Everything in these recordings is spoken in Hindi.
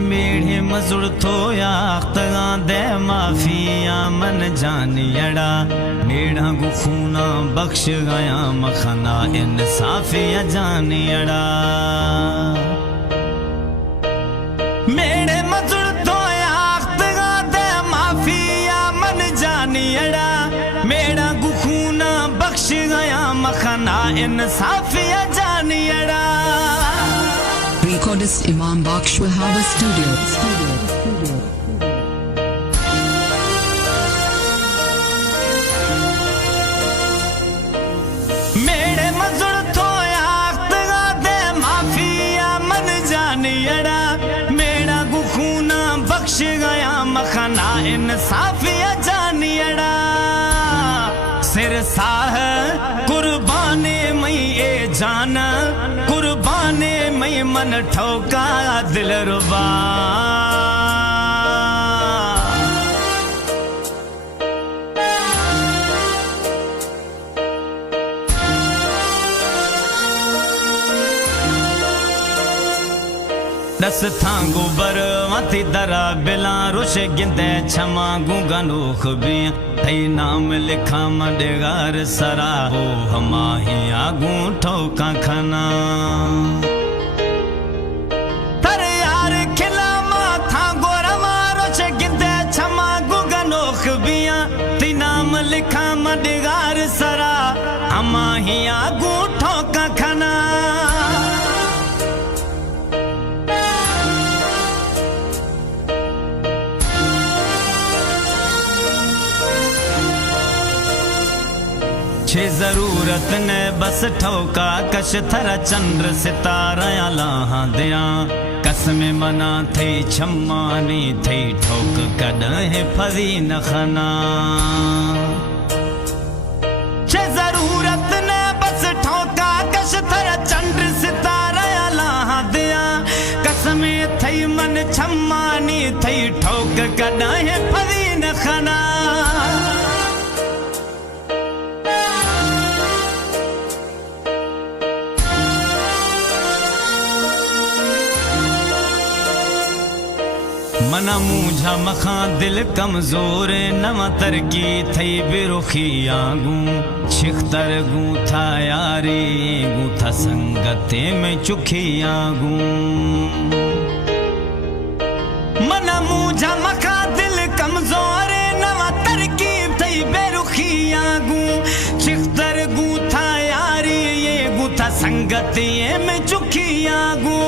मेढ़े मजुड़ थोया अख्तगा दे माफिया मन जानियड़ा मेढ़ा गुखूना बख्श गया मखना इंसाफिया जानियड़ा मेढ़े मजुड़ थोया अख्तगा दे माफिया मन जानियड़ा मेढ़ा गुखूना बख्श गया मखना इंसाफिया जानियड़ा। Recordist Imam Baksh Wahaba Studio. मेरे मजुड़ थोया अख्तगा दे माफिया मन जानियड़ा मेरा गुखूना बख्श गया मखना इंसाफिया जानियड़ा सिर साह कुर्बाने मई ए जान कुर्बाने मई मन ठोका दिल रुबा दस थांगू बर मती दरा बिला रुश गिंदे छमा गूंगा नोख भी थई नाम लिखा मडेगार सरा हो हमा ही आगू ठोका खना तर यार खिला मा थांगो रमा रुश गिंदे छमा गूंगा नोख भी थई नाम लिखा मडेगार सरा हमा ही आगू ठोका खना छे जरूरत ने बस ठोका कश थर चंद्र सितारा लाहा दिया कसम मना थे छम्मानी थे ठोक कदे फजी न खना छे जरूरत ने बस ठोका कश थर चंद्र सितारा लाहा दिया कसम थई मन छम्मानी थे ठोक कदे फजी न खना मना मूझा मखा दिल कमजोर नवा तरकी थई बेरुखी आगू छिख्तर गू था यारी गू था संगते में चुखी आगू मना मूझा मखा दिल कमजोर नवा तरकी थई बेरुखी आगू छिख्तर गू था यारी ये गू था संगते में चुखी आगू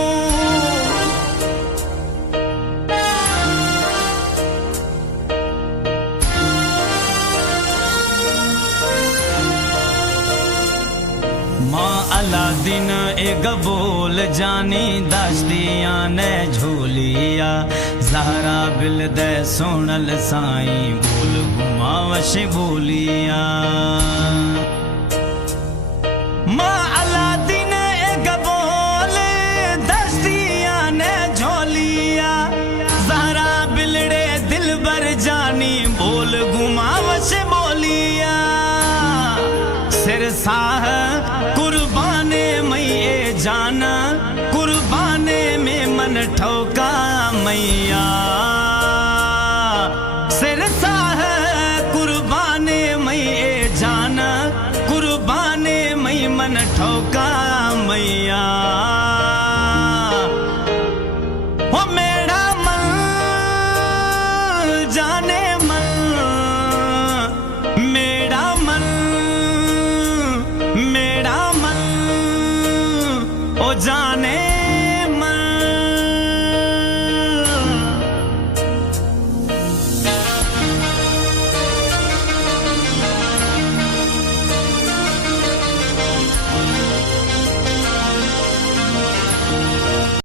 माँ अलादीन एक बोल जानी दाश्तिया ने झोलिया जहरा बिल दे सोनल साईं बोल घुमावश बोलिया माँ अलादीन एक बोल दाश्तिया ने झोलिया जहरा बिलड़े दिल बर जानी बोल घुमावश बोलिया सिर साह कुर्बाने मई ए जाना कुर्बाने में मन ठोका मैया सिर साह कुर्बाने मई ए जाना कुर्बाने मई मन ठोका मैया ओ मेरा मन जाने मन मेरा मन मेरा मन ओ जाने